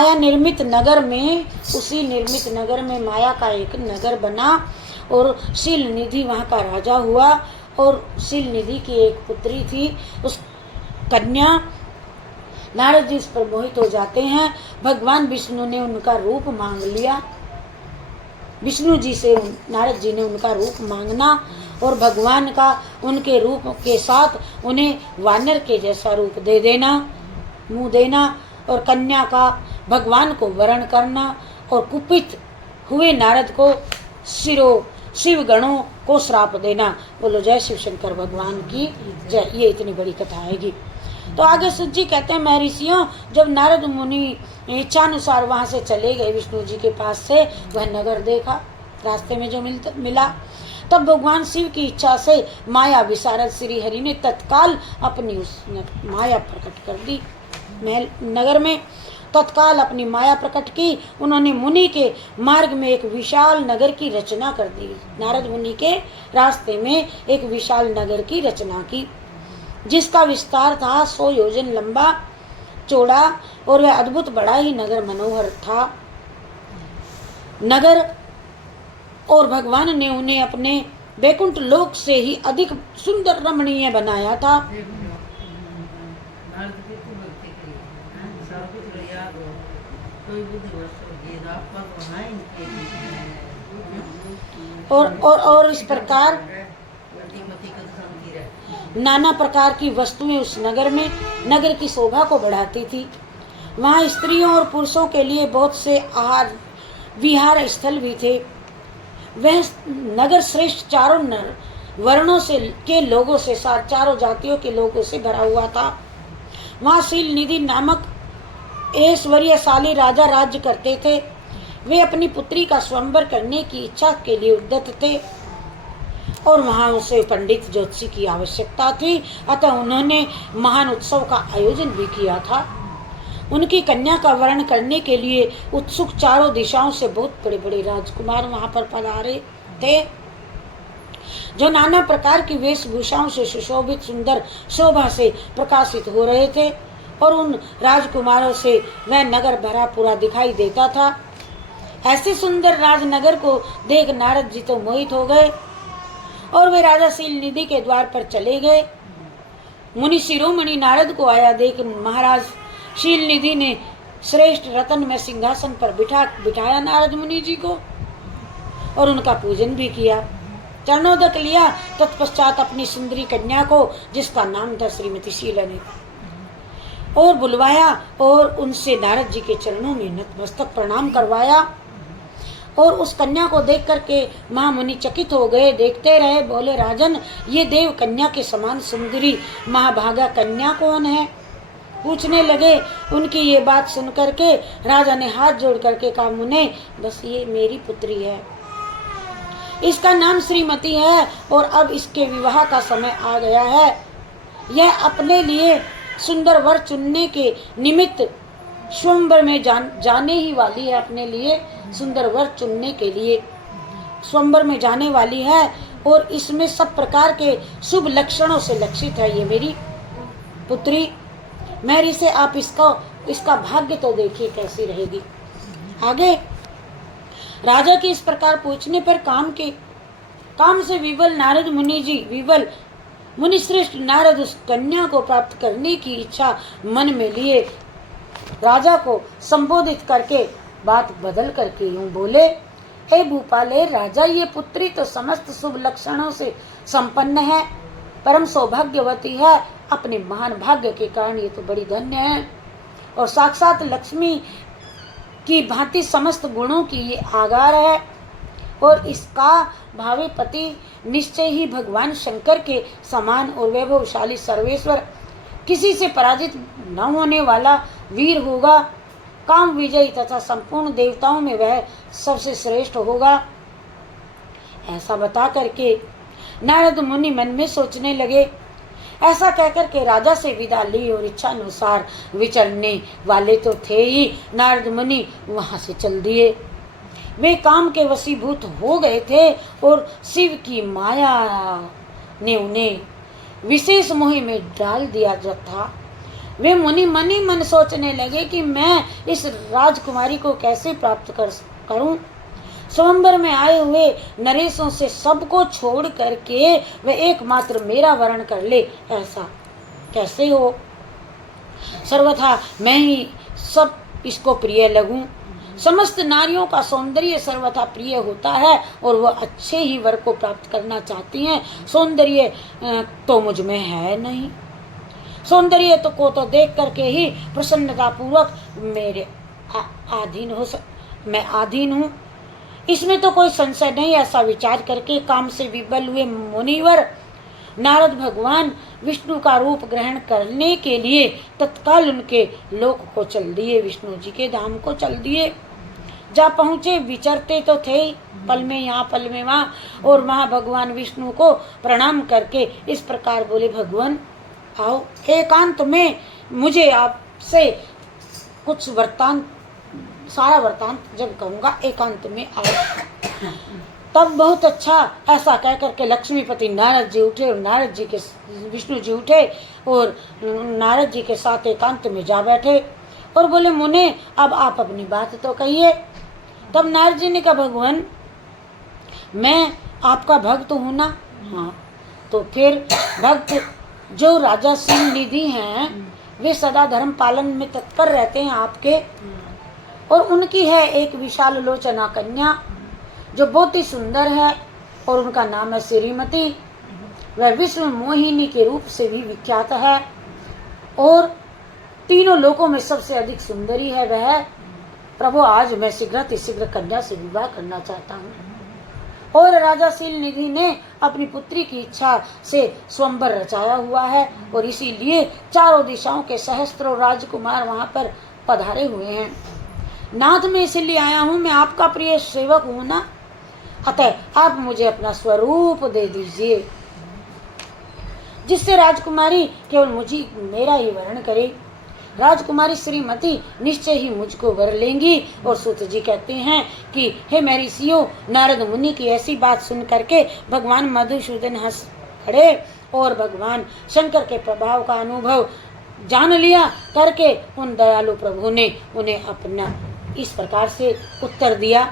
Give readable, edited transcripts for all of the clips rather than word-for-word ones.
माया निर्मित नगर में, उसी निर्मित नगर में माया का एक नगर बना और शील निधि वहाँ का राजा हुआ। और शील निधि की एक पुत्री थी, उस कन्या। नारद जी इस पर मोहित हो जाते हैं। भगवान विष्णु ने उनका रूप मांग लिया। विष्णु जी से नारद जी ने उनका रूप मांगना और भगवान का उनके रूप के साथ उन्हें वानर के जैसा रूप दे देना, मुंह देना, और कन्या का भगवान को वरण करना और कुपित हुए नारद को शिव गणों को श्राप देना। बोलो जय शिव शंकर भगवान की जय। ये इतनी बड़ी कथा आएगी। तो आगे सुत जी कहते हैं, मैं ऋषियों, जब नारद मुनि इच्छानुसार वहाँ से चले गए विष्णु जी के पास से, वह नगर देखा रास्ते में जो मिला, तब भगवान शिव की इच्छा से माया विशारद श्री हरि ने तत्काल अपनी उस माया प्रकट कर दी। महल नगर में तत्काल अपनी माया प्रकट की। उन्होंने मुनि के मार्ग में एक विशाल नगर की रचना कर दी। नारद मुनि के रास्ते में एक विशाल नगर की रचना की, जिसका विस्तार था 100 योजन लंबा चौड़ा, और वह अद्भुत बड़ा ही नगर मनोहर था नगर। और भगवान ने उन्हें अपने वैकुंठ लोक से ही अधिक सुंदर रमणीय बनाया था। और इस प्रकार नाना प्रकार की वस्तुएं उस नगर की शोभा को बढ़ाती थी। वहाँ स्त्रियों और पुरुषों के लिए बहुत से आहार विहार स्थल भी थे। वह नगर श्रेष्ठ चारों वर्णों से के लोगों से, चारों जातियों के लोगों से भरा हुआ था। वहाँ शील निधि नामक ऐश्वर्यशाली राजा राज्य करते थे। वे अपनी पुत्री का स्वयंवर करने की इच्छा के लिए उद्यत थे और वहाँ उसे पंडित ज्योतिषी की आवश्यकता थी। अतः उन्होंने महान उत्सव का आयोजन भी किया था। उनकी कन्या का वरण करने के लिए उत्सुक चारों दिशाओं से बहुत बड़े बड़े राजकुमार वहाँ पर पधारे थे, जो नाना प्रकार की वेशभूषाओं से सुशोभित सुंदर शोभा से प्रकाशित हो रहे थे। और उन राजकुमारों से वह नगर भरा पूरा दिखाई देता था। ऐसे सुंदर राजनगर को देख नारद जी तो मोहित हो गए और वे राजा शील निधि के द्वार पर चले गए। मुनि शिरोमणि नारद को आया देख महाराज शील निधि ने श्रेष्ठ रतन में सिंहासन पर बिठाया नारद मुनि जी को और उनका पूजन भी किया, चरणोदक लिया। तत्पश्चात अपनी सुंदरी कन्या को, जिसका नाम था श्रीमती शीला ने, और बुलवाया और उनसे नारद जी के चरणों में नतमस्तक प्रणाम करवाया। और उस कन्या को देख करके महामुनि चकित हो गए, देखते रहे। बोले, राजन, ये देव कन्या के समान सुंदरी महाभागा कन्या कौन है? पूछने लगे। उनकी ये बात सुन करके राजा ने हाथ जोड़ करके कहा, मुने, बस ये मेरी पुत्री है, इसका नाम श्रीमती है और अब इसके विवाह का समय आ गया है। यह अपने लिए सुंदर वर चुनने के निमित्त स्वयंवर में जाने ही वाली है। अपने लिए सुंदर वर चुनने के लिए स्वयंवर में जाने वाली है और इसमें सब प्रकार के शुभ लक्षणों से लक्षित है ये मेरी पुत्री। मैरी से आप इसका भाग्य तो देखिए कैसी रहेगी। आगे राजा के इस प्रकार पूछने पर काम से विवल नारद मुनि जी, विवल मुनि श्रेष्ठ नारद उस कन्या को प्राप्त करने की इच्छा मन में लिए राजा को संबोधित करके बात बदल करके यूं बोले, हे भूपाले राजा, ये पुत्री तो समस्त शुभ लक्षणों से संपन्न है, परम सौभाग्यवती है। अपने महान भाग्य के कारण ये तो बड़ी धन्य है और साक्षात लक्ष्मी की भांति समस्त गुणों की ये आगार है और इसका भावी पति निश्चय ही भगवान शंकर के समान और वैभवशाली सर्वेश्वर, किसी से पराजित न होने वाला वीर होगा। काम विजयी तथा संपूर्ण देवताओं में वह सबसे श्रेष्ठ होगा। ऐसा बता करके नारद मुनि मन में सोचने लगे। ऐसा कहकर के राजा से विदा ली और इच्छा अनुसार विचरने वाले तो थे ही, नारद मुनि वहां से चल दिए। वे काम के वशीभूत हो गए थे और शिव की माया ने उन्हें विशेष मोह में डाल दिया था। वे मुनि मन ही मन सोचने लगे कि मैं इस राजकुमारी को कैसे प्राप्त करूं। स्वयंवर में आए हुए नरेशों से सबको छोड़ करके वे एकमात्र मेरा वर्ण कर ले, ऐसा कैसे हो। सर्वथा मैं ही सब इसको प्रिय लगूं। समस्त नारियों का सौंदर्य सर्वथा प्रिय होता है और वह अच्छे ही वर को प्राप्त करना चाहती हैं। सौंदर्य तो मुझ में है नहीं। सौंदर्य तो को तो देख करके ही प्रसन्नता पूर्वक मेरे आधीन हो मैं आधीन हूँ, इसमें तो कोई संशय नहीं। ऐसा विचार करके काम से विबल हुए मुनिवर नारद भगवान विष्णु का रूप ग्रहण करने के लिए तत्काल उनके लोक को चल दिए, विष्णु जी के धाम को चल दिए। जा पहुँचे, विचरते तो थे पल में यहाँ पल में वहाँ, और वहाँ भगवान विष्णु को प्रणाम करके इस प्रकार बोले, भगवान आओ एकांत में मुझे आपसे कुछ वृत्तांत, सारा वृत्तांत जब कहूँगा एकांत में आओ। तब बहुत अच्छा, ऐसा कह करके लक्ष्मीपति नारद जी उठे और नारद जी के विष्णु जी उठे और नारद जी के साथ एकांत में जा बैठे और बोले, मुने अब आप अपनी बात तो कहिए। तब नारद जी ने कहा, भगवान मैं आपका भक्त हूँ ना। हाँ, तो फिर भक्त जो राजा सिंह निधि हैं वे सदा धर्म पालन में तत्पर रहते हैं आपके, और उनकी है एक विशाल लोचना कन्या जो बहुत ही सुंदर है और उनका नाम है श्रीमती। वह विश्व मोहिनी के रूप से भी विख्यात है और तीनों लोकों में सबसे अधिक सुंदरी है वह। प्रभु आज मैं शीघ्र कन्या से विवाह करना चाहता हूँ। और राजा शील निधि ने अपनी पुत्री की इच्छा से स्वयंवर रचाया हुआ है और इसीलिए चारों दिशाओं के सहस्त्रों राजकुमार वहां पर पधारे हुए हैं। नाथ में इसलिए आया हूँ, मैं आपका प्रिय सेवक हूँ ना, अतः आप मुझे अपना स्वरूप दे दीजिए जिससे राजकुमारी केवल मुझे मेरा ही वर्ण करे। राजकुमारी श्रीमती निश्चय ही मुझको वर लेंगी। और सूत जी कहते हैं कि हे मेरी सियो, नारद मुनि की ऐसी बात सुन करके भगवान मधुसूदन हंस खड़े और भगवान शंकर के प्रभाव का अनुभव जान लिया करके उन दयालु प्रभु ने उन्हें अपना इस प्रकार से उत्तर दिया।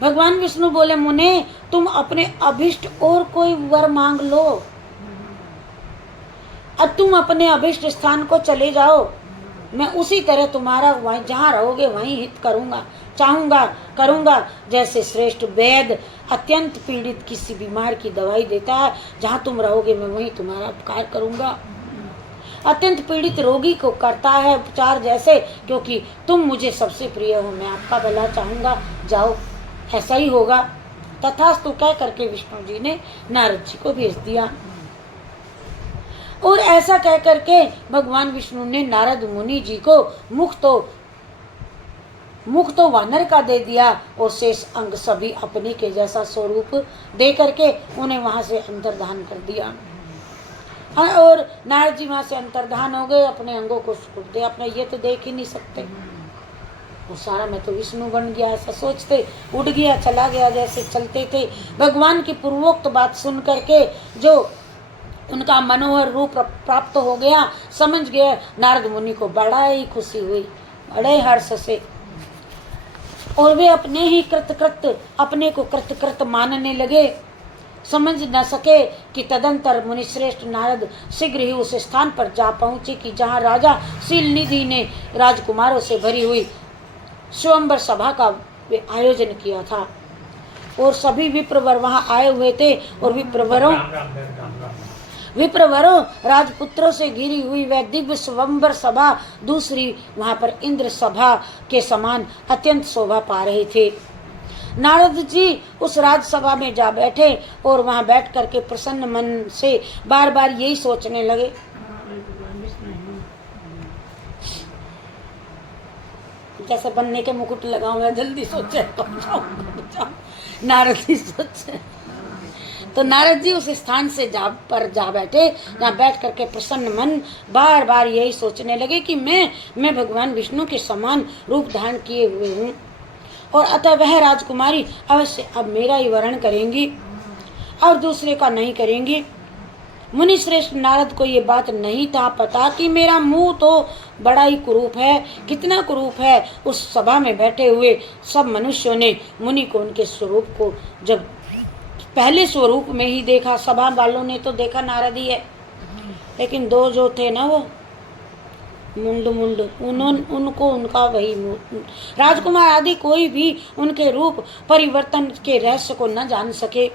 भगवान विष्णु बोले, मुने तुम अपने अभिष्ट और कोई वर मांग लो, अब तुम अपने अभिष्ट स्थान को चले जाओ, मैं उसी तरह तुम्हारा वहीं जहाँ रहोगे वहीं हित करूँगा, चाहूँगा करूँगा। जैसे श्रेष्ठ वैद्य अत्यंत पीड़ित किसी बीमार की दवाई देता है, जहाँ तुम रहोगे मैं वहीं तुम्हारा उपकार करूँगा। अत्यंत पीड़ित रोगी को करता है उपचार जैसे, क्योंकि तुम मुझे सबसे प्रिय हो, मैं आपका भला चाहूँगा, जाओ ऐसा ही होगा। तथास्तु कह करके विष्णु जी ने नारद जी को भेज दिया। और ऐसा कह करके भगवान विष्णु ने नारद मुनि जी को मुख तो वानर का दे दिया और शेष अंग सभी अपने के जैसा स्वरूप दे करके उन्हें वहां से अंतर्धान कर दिया। और नारद जी वहां से अंतर्धान हो गए, अपने अंगों को दे, अपने ये तो देख ही नहीं सकते, वो सारा मैं तो विष्णु बन गया ऐसा सोचते उड़ गया चला गया जैसे चलते थे। भगवान की पूर्वोक्त बात सुन करके जो उनका मनोहर रूप प्राप्त हो गया, समझ गया नारद मुनि को बड़ा ही खुशी हुई, बड़े हर्ष से, और वे अपने ही अपने को कृत मानने लगे। समझ न सके कि तदंतर मुनिश्रेष्ठ नारद शीघ्र ही उस स्थान पर जा पहुँचे कि जहाँ राजा शीलनिधि ने राजकुमारों से भरी हुई स्वयंवर सभा का आयोजन किया था और सभी विप्रवर वहाँ आए हुए थे। और विप्रवरों राजपुत्रों से घिरी हुई वह दिव्य स्वयंवर सभा दूसरी वहाँ पर इंद्र सभा के समान अत्यंत शोभा पा रहे थे। नारद जी उस राजसभा में जा बैठे और वहाँ बैठ करके प्रसन्न मन से बार बार यही सोचने लगे, जैसे बनने के मुकुट लगाऊंगा जल्दी सोचे नारद जी सोचे। तो नारद जी उस स्थान से जा बैठे, जहाँ बैठ करके प्रसन्न मन बार बार यही सोचने लगे कि मैं भगवान विष्णु के समान रूप धारण किए हुए हूँ और अतः वह राजकुमारी अवश्य अब मेरा ही वर्ण करेंगी और दूसरे का नहीं करेंगी। मुनि श्रेष्ठ नारद को ये बात नहीं था पता कि मेरा मुंह तो बड़ा ही कुरूप है। कितना कुरूप है। उस सभा में बैठे हुए सब मनुष्यों ने मुनि को उनके स्वरूप को जब पहले स्वरूप में ही देखा, सभा वालों ने तो देखा नारद ही है, लेकिन दो जो थे ना वो मुंड उनको उनका वही राजकुमार आदि कोई भी उनके रूप परिवर्तन के रहस्य को न जान सके।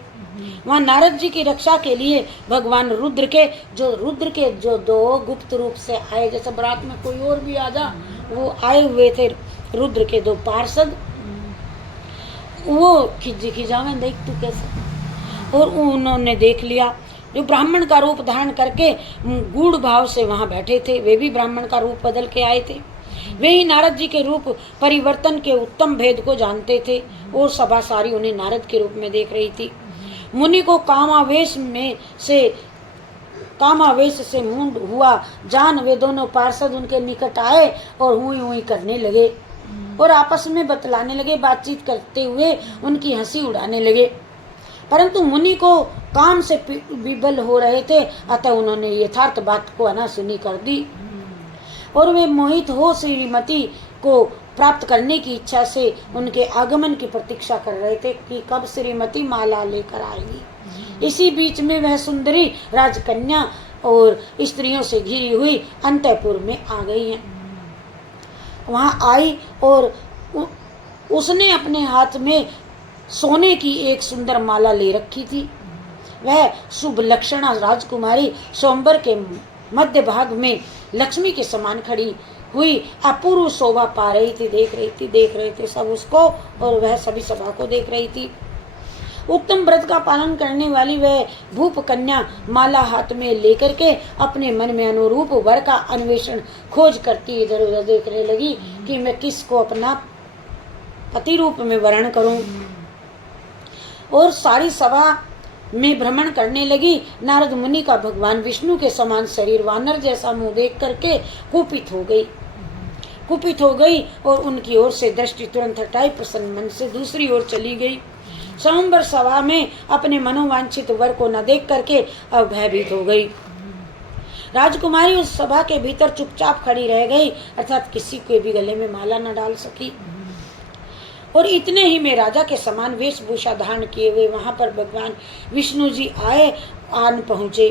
वहाँ नारद जी की रक्षा के लिए भगवान रुद्र के जो दो गुप्त रूप से आए, जैसे बरात में कोई और भी आ जा, वो आए हुए थे रुद्र के दो पार्षद। वो खिजावे देख तू कैसे, और उन्होंने देख लिया जो ब्राह्मण का रूप धारण करके गूढ़ भाव से वहां बैठे थे, वे भी ब्राह्मण का रूप बदल के आए थे। वे ही नारद जी के रूप परिवर्तन के उत्तम भेद को जानते थे और सभा सारी उन्हें नारद के रूप में देख रही थी। मुनि को कामावेश से मूड हुआ जान वे दोनों पार्षद उनके निकट आए और हुई हुई करने लगे और आपस में बतलाने लगे, बातचीत करते हुए उनकी हंसी उड़ाने लगे। परंतु मुनि को काम से विबल हो रहे थे, अतः उन्होंने यथार्थ बात को अनासुनी कर दी और वे मोहित हो श्रीमती को प्राप्त करने की इच्छा से उनके आगमन की प्रतीक्षा कर रहे थे कि कब श्रीमती माला लेकर आएगी। इसी बीच में वह सुंदरी राजकन्या और स्त्रियों से घिरी हुई अंतःपुर में आ गई है। वहां आई और उसने अपने हाथ में सोने की एक सुंदर माला ले रखी थी। वह शुभ लक्षणा राजकुमारी स्वयंवर के मध्य भाग में लक्ष्मी के समान खड़ी हुई अपूर्व शोभा पा रही थी। देख रहे थे सब उसको और वह सभी सभा को देख रही थी। उत्तम व्रत का पालन करने वाली वह भूप कन्या माला हाथ में लेकर के अपने मन में अनुरूप वर का अन्वेषण खोज करती इधर उधर देखने लगी कि मैं किसको अपना पति रूप में वर्ण करूं, और सारी सभा में भ्रमण करने लगी। नारद मुनि का भगवान विष्णु के समान शरीर वानर जैसा मुंह देख करके कुपित हो गई और उनकी ओर से दृष्टि तुरंत हटाई प्रसन्न मन से दूसरी ओर चली गई। स्वयंवर सभा में अपने मनोवांछित वर को न देख करके अब भयभीत हो गई। राजकुमारी उस सभा के भीतर चुपचाप खड़ी रह गई, अर्थात किसी के भी गले में माला न डाल सकी। और इतने ही में राजा के समान वेशभूषा धारण किए हुए वहां पर भगवान विष्णु जी आन पहुंचे।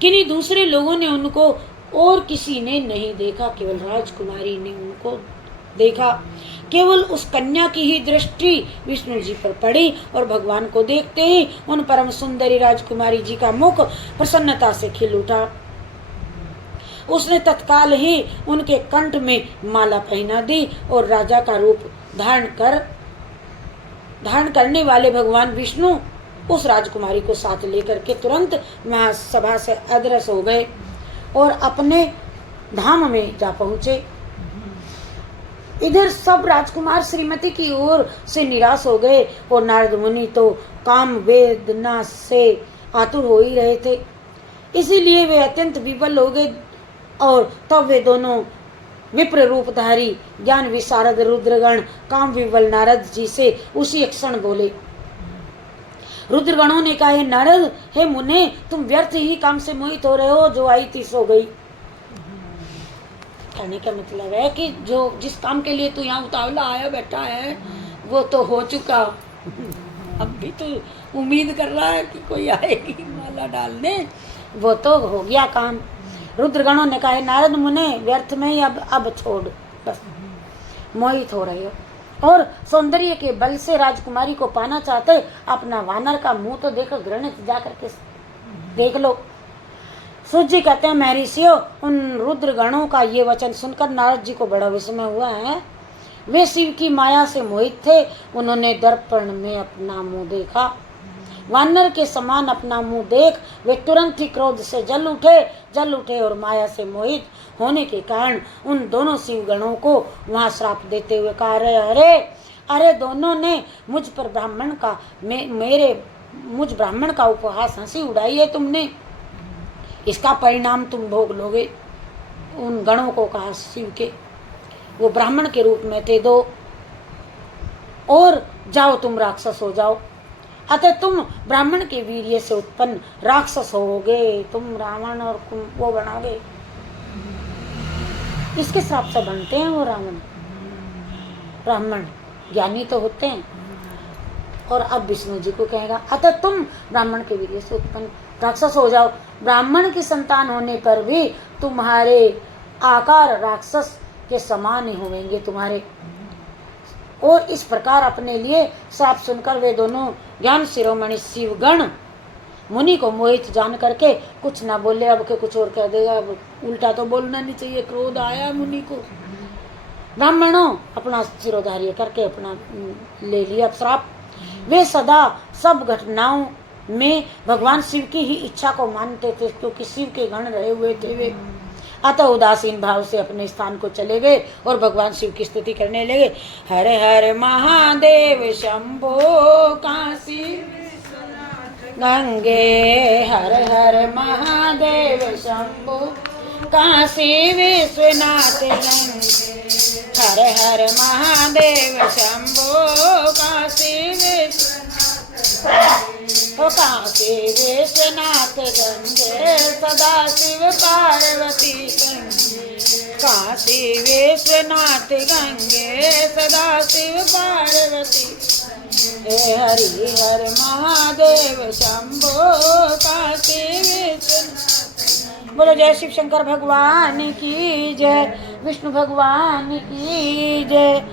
किन्हीं दूसरे लोगों ने उनको और किसी ने नहीं देखा, केवल राजकुमारी ने उनको देखा। केवल उस कन्या की ही दृष्टि विष्णु जी पर पड़ी और भगवान को देखते ही उन परम सुंदरी राजकुमारी जी का मुख प्रसन्नता से खिल उठा। उसने तत्काल ही उनके कंठ में माला पहना दी और राजा का रूप धारण करने वाले भगवान विष्णु उस राजकुमारी को साथ लेकर के तुरंत वहां सभा से अदृश्य हो गए और अपने धाम में जा पहुंचे। इधर सब राजकुमार श्रीमती की ओर से निराश हो गए और नारद मुनि तो काम वेदना से आतुर हो ही रहे थे, इसीलिए वे अत्यंत विफल हो गए। और तब वे दोनों विप्र रूपधारी ज्ञान विशारद रुद्रगण काम विवल नारद जी से उसी क्षण बोले। रुद्रगणों ने कहा, हे नारद, हे मुने, तुम व्यर्थ ही काम से मोहित हो रहे हो, जो आई थी सो गई। कहने का मतलब है कि जो जिस काम के लिए तू यहाँ उतावला आया बैठा है वो तो हो चुका, अब भी तो उम्मीद कर रहा है कि कोई आएगी माला डालने, वो तो हो गया काम। रुद्रगणों ने कहा, नारद मुने, व्यर्थ में ही अब छोड़, बस मोहित हो रहे हो और सौंदर्य के बल से राजकुमारी को पाना चाहते, अपना वानर का मुंह तो देखो, घृणित जाकर के देख लो। सूत जी कहते हैं, महर्षियों, उन रुद्रगणों का ये वचन सुनकर नारद जी को बड़ा विस्मय हुआ है। वे शिव की माया से मोहित थे। उन्होंने दर्पण में अपना मुंह देखा, वानर के समान अपना मुंह देख वे तुरंत ही क्रोध से जल उठे और माया से मोहित होने के कारण उन दोनों शिव गणों को वहां श्राप देते हुए कहा, अरे दोनों ने मुझ ब्राह्मण का उपहास हंसी उड़ाई है तुमने, इसका परिणाम तुम भोग लोगे। उन गणों को कहा शिव के, वो ब्राह्मण के रूप में थे दो, और जाओ तुम राक्षस हो जाओ। अतः तुम ब्राह्मण के वीर्य से उत्पन्न राक्षस होगे, तुम रावण और वो बनोगे। इसके श्राप से बनते हैं वो रावण। ब्राह्मण ज्ञानी तो होते हैं। और अब विष्णु जी को कहेगा अतः तुम ब्राह्मण के वीर्य से उत्पन्न राक्षस हो जाओ। ब्राह्मण की संतान होने पर भी तुम्हारे आकार राक्षस के समान ही होंगे तुम्हारे। और इस प्रकार अपने लिए श्राप सुनकर वे दोनों ज्ञान शिरोमणि शिवगण मुनि को मोहित जान करके कुछ ना बोले। अब के कुछ और कह देगा, अब उल्टा तो बोलना नहीं चाहिए, क्रोध आया मुनि को। ब्राह्मणों अपना सिरोधार्य करके अपना ले लिया श्राप। वे सदा सब घटनाओं में भगवान शिव की ही इच्छा को मानते थे, क्योंकि शिव के गण रहे हुए थे वे। अतः उदासीन भाव से अपने स्थान को चले गए और भगवान शिव की स्तुति करने लगे। हर हर महादेव शंभो काशी गंगे, हर हर महादेव शंभो काशी विश्वनाथ गंगे, हर हर महादेव शंभो काशी काशी विश्वनाथ गंगे, सदा शिव पार्वती गंगे, काशी विश्वनाथ गंगे, सदा शिव पार्वती। हे हरि हर महादेव शंभो काशी विश्वनाथ। बोलो जय शिव शंकर भगवान की जय, विष्णु भगवान की जय।